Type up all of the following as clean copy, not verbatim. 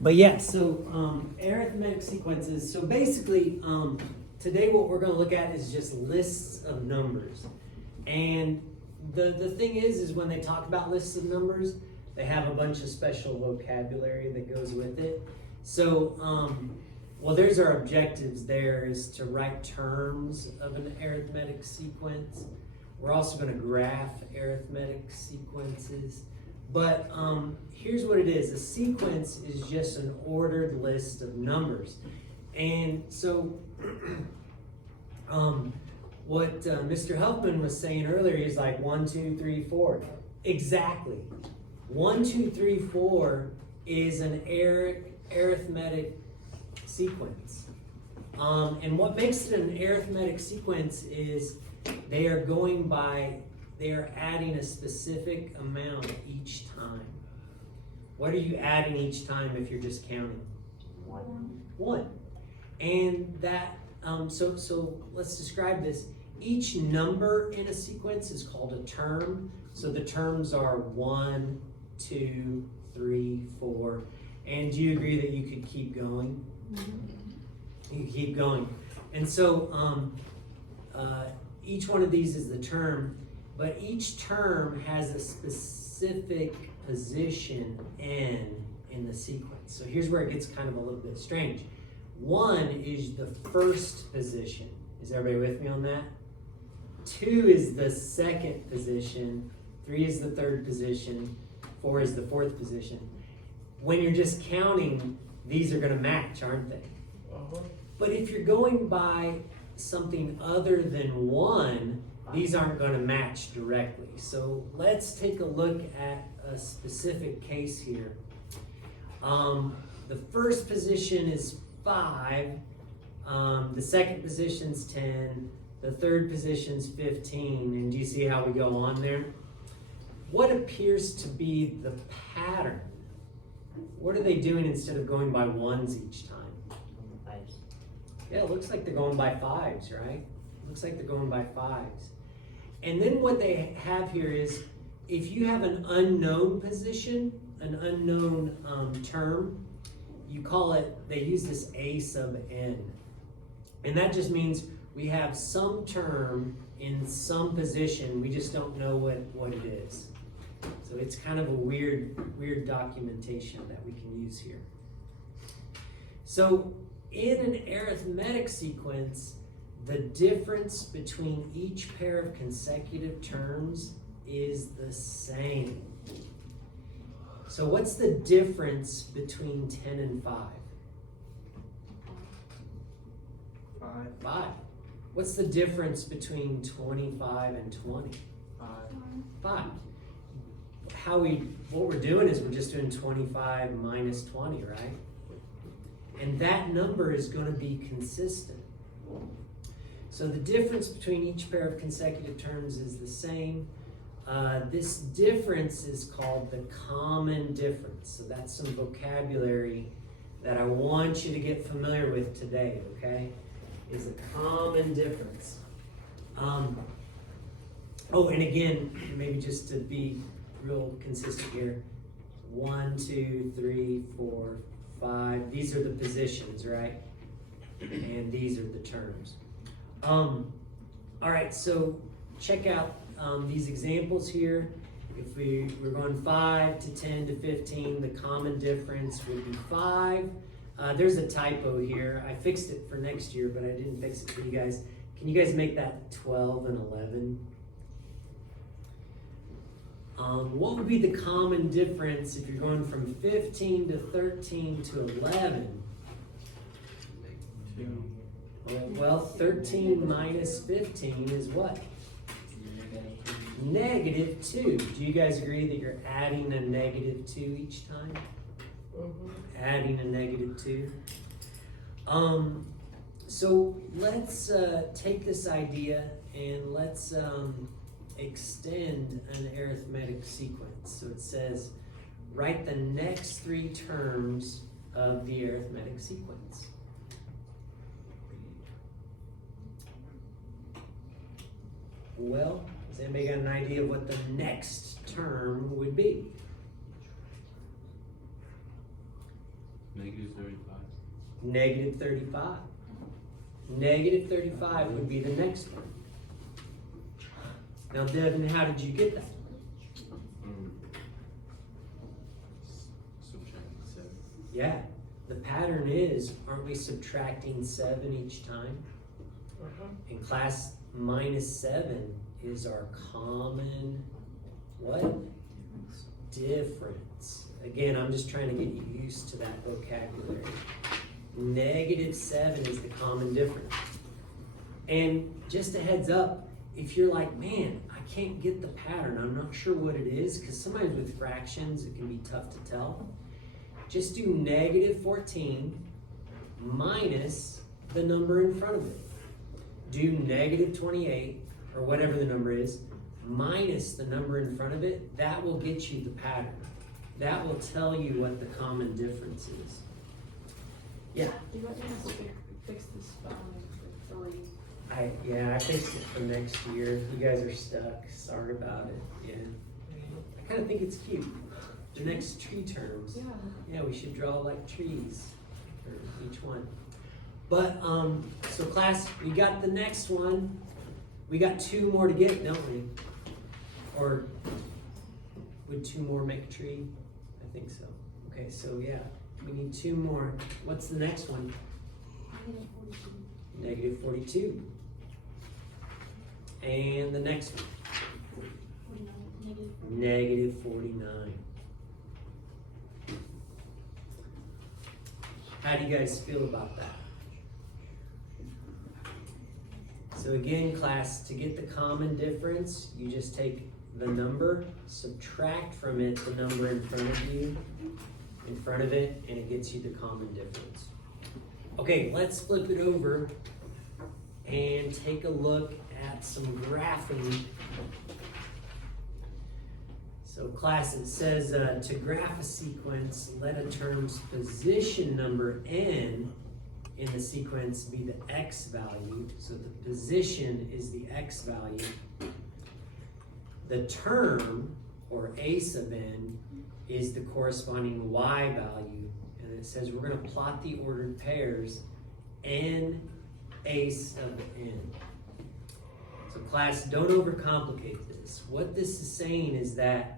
But yeah, so arithmetic sequences. So basically, today what we're going to look at is just lists of numbers. And the thing is when they talk about lists of numbers, they have a bunch of special vocabulary that goes with it. So, well, there's our objectives there is to write terms of an arithmetic sequence. We're also going to graph arithmetic sequences. But here's what it is. A sequence is just an ordered list of numbers. And so what Mr. Huffman was saying earlier is like 1, 2, 3, 4. Exactly. 1, 2, 3, 4 is an arithmetic sequence. And what makes it an arithmetic sequence is they are adding a specific amount each time. What are you adding each time if you're just counting? 1. And that, so let's describe this. Each number in a sequence is called a term. So the terms are 1, 2, 3, 4. And do you agree that you could keep going? Mm-hmm. You can keep going. And so each one of these is the term, but each term has a specific position n in the sequence. So here's where it gets kind of a little bit strange. 1 is the first position. Is everybody with me on that? 2 is the second position. 3 is the third position. 4 is the fourth position. When you're just counting, these are going to match, aren't they? Uh-huh. But if you're going by something other than 1, these aren't going to match directly. So let's take a look at a specific case here. The first position is 5. The second position's 10. The third position's 15. And do you see how we go on there? What appears to be the pattern? What are they doing instead of going by 1s each time? Yeah, it looks like they're going by 5s, right? Looks like they're going by 5s. And then what they have here is, if you have an unknown position, an unknown term, you call it, they use this a sub n. And that just means we have some term in some position, we just don't know what it is. So it's kind of a weird documentation that we can use here. So in an arithmetic sequence, the difference between each pair of consecutive terms is the same. So what's the difference between 10 and 5? 5. What's the difference between 25 and 20? 5. What we're doing is we're just doing 25 minus 20, right? And that number is going to be consistent. So the difference between each pair of consecutive terms is the same. This difference is called the common difference. So that's some vocabulary that I want you to get familiar with today, okay? Is a common difference. Oh, and again, maybe just to be real consistent here. 1, 2, 3, 4, 5. These are the positions, right? And these are the terms. All right, so check out these examples here. If we're going 5 to 10 to 15, the common difference would be 5. There's a typo here. I fixed it for next year, but I didn't fix it for you guys. Can you guys make that 12 and 11? What would be the common difference if you're going from 15 to 13 to 11? 2. Well, 13 minus 15 is what? Negative 2. Do you guys agree that you're adding a negative 2 each time? Mm-hmm. Adding a negative 2. So let's take this idea and let's extend an arithmetic sequence. So it says, write the next 3 terms of the arithmetic sequence. Well, has anybody got an idea of what the next term would be? Negative 35. Negative 35. Negative 35 would be the next one. Now, Devin, how did you get that? Subtracting 7. Yeah, the pattern is, aren't we subtracting 7 each time? In class, -7 is our common, what? Difference. Again, I'm just trying to get you used to that vocabulary. -7 is the common difference. And just a heads up, if you're like, man, I can't get the pattern, I'm not sure what it is, because sometimes with fractions it can be tough to tell. Just do -14 minus the number in front of it. Do -28, or whatever the number is, minus the number in front of it. That will get you the pattern. That will tell you what the common difference is. Yeah. You want me to fix this phone for 3? I fixed it for next year. You guys are stuck. Sorry about it. Yeah. I kind of think it's cute. The next tree terms. Yeah, we should draw like trees for each one. But so class, we got the next one. We got 2 more to get, don't we? Or would 2 more make a tree? I think so. Okay, so yeah, we need 2 more. What's the next one? -42. And the next one? -49. How do you guys feel about that? So again, class, to get the common difference, you just take the number, subtract from it the number in front of you, in front of it, and it gets you the common difference. Okay, let's flip it over and take a look at some graphing. So class, it says to graph a sequence, let a term's position number n in the sequence be the x value. So the position is the x value. The term, or a sub n, is the corresponding y value. And it says we're going to plot the ordered pairs n a sub n. So class, don't overcomplicate this. What this is saying is that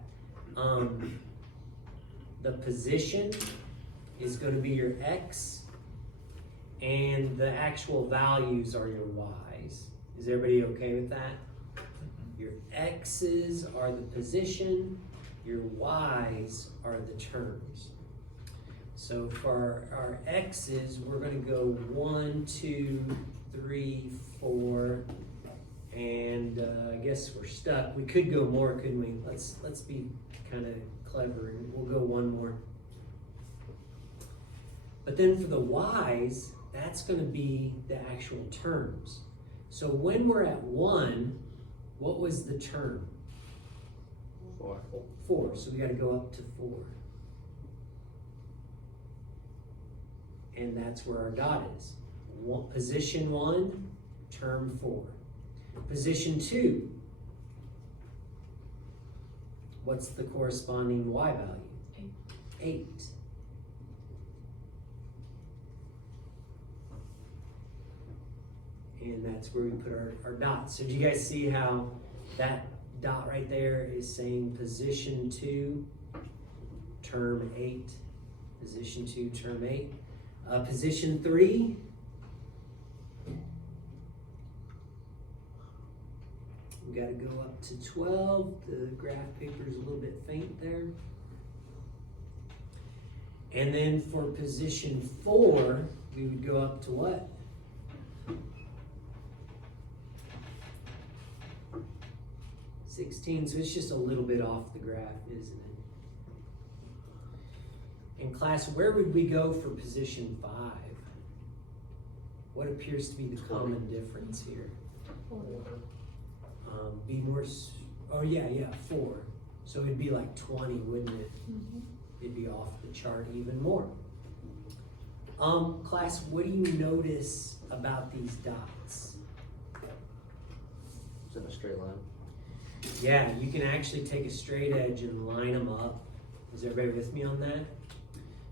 the position is going to be your x, and the actual values are your y's. Is everybody okay with that? Your x's are the position, your y's are the terms. So for our x's, we're going to go 1, 2, 3, 4, and I guess we're stuck. We could go more, couldn't we? Let's be kind of clever, and we'll go 1 more. But then for the y's, that's going to be the actual terms. So when we're at 1, what was the term? 4. 4. So we got to go up to 4. And that's where our dot is. Position 1, term 4. Position 2, what's the corresponding y value? 8. And that's where we put our dots. So do you guys see how that dot right there is saying position 2, term 8. Position 2, term 8. Position 3, we got to go up to 12. The graph paper is a little bit faint there. And then for position 4, we would go up to what? 16. So it's just a little bit off the graph, isn't it? In class, where would we go for position 5? What appears to be the common difference here? 4. Be more, oh yeah, 4. So it'd be like 20, wouldn't it? It'd be off the chart even more. Class, what do you notice about these dots? It's in a straight line. Yeah, you can actually take a straight edge and line them up. Is everybody with me on that?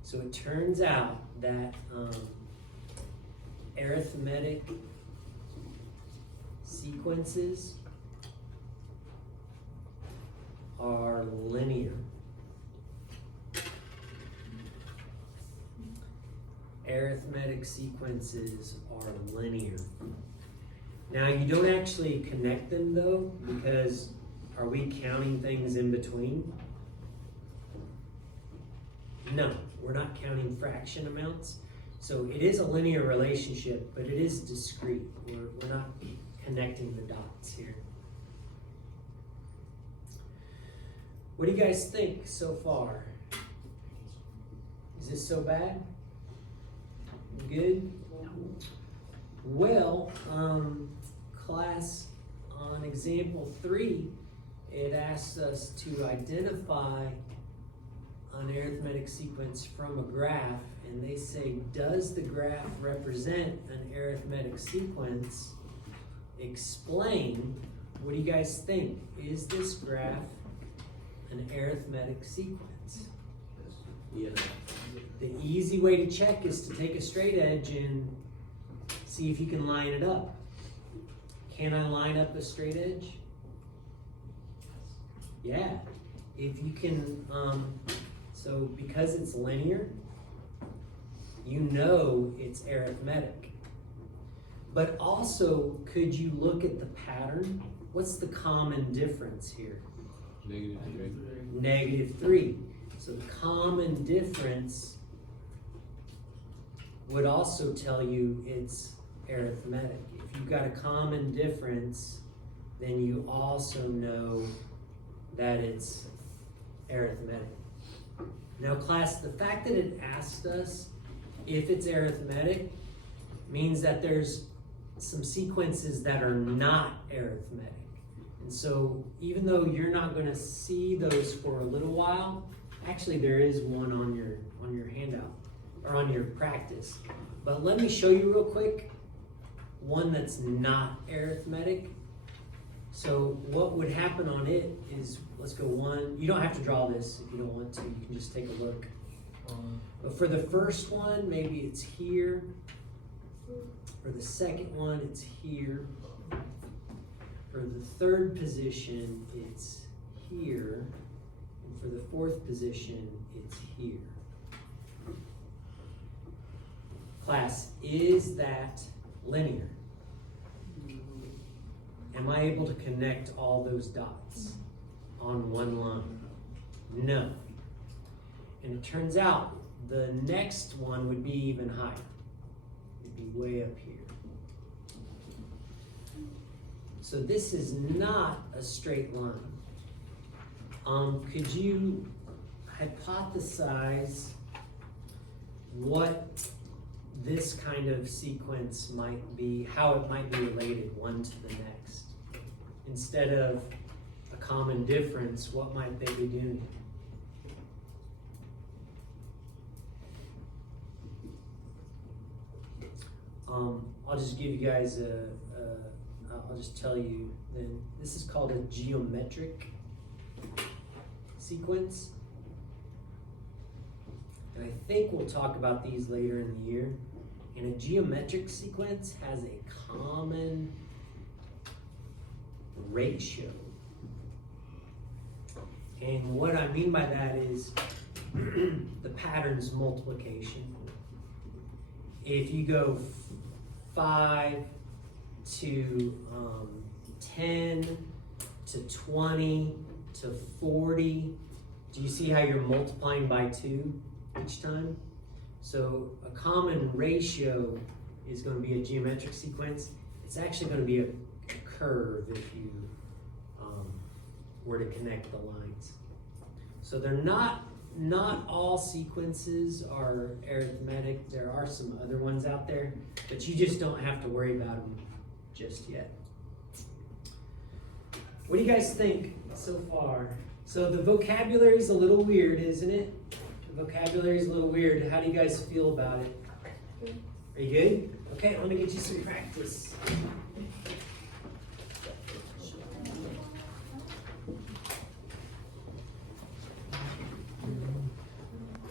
So it turns out that arithmetic sequences are linear. Arithmetic sequences are linear. Now you don't actually connect them though, because are we counting things in between? No, we're not counting fraction amounts. So it is a linear relationship, but it is discrete. We're not connecting the dots here. What do you guys think so far? Is this so bad? Good? Well, class, on example 3, it asks us to identify an arithmetic sequence from a graph, and they say, does the graph represent an arithmetic sequence? Explain. What do you guys think? Is this graph an arithmetic sequence? Yes. The easy way to check is to take a straight edge and see if you can line it up. Can I line up a straight edge? Yeah. If you can, so because it's linear, you know it's arithmetic. But also, could you look at the pattern? What's the common difference here? -3. -3. So the common difference would also tell you it's arithmetic. If you've got a common difference, then you also know that it's arithmetic. Now class, the fact that it asked us if it's arithmetic means that there's some sequences that are not arithmetic. And so even though you're not going to see those for a little while, actually there is one on your handout or on your practice. But let me show you real quick one that's not arithmetic. So what would happen on it is, let's go one. You don't have to draw this if you don't want to. You can just take a look. But for the first one, maybe it's here. For the second one, it's here. For the third position, it's here. And for the fourth position, it's here. Class, is that linear? Am I able to connect all those dots on one line? No. And it turns out the next one would be even higher. It'd be way up here. So this is not a straight line. Could you hypothesize what this kind of sequence might be, how it might be related one to the next? Instead of a common difference, what might they be doing? I'll just give you guys I'll just tell you then, this is called a geometric sequence. And I think we'll talk about these later in the year. And a geometric sequence has a common ratio. And what I mean by that is the pattern's multiplication. If you go 5 to 10 to 20 to 40, do you see how you're multiplying by 2 each time? So a common ratio is going to be a geometric sequence. It's actually going to be a curve if you were to connect the lines. So they're not all sequences are arithmetic. There are some other ones out there, but you just don't have to worry about them just yet. What do you guys think so far? So the vocabulary is a little weird, isn't it? The vocabulary is a little weird. How do you guys feel about it? Good. Are you good? Okay, let me get you some practice.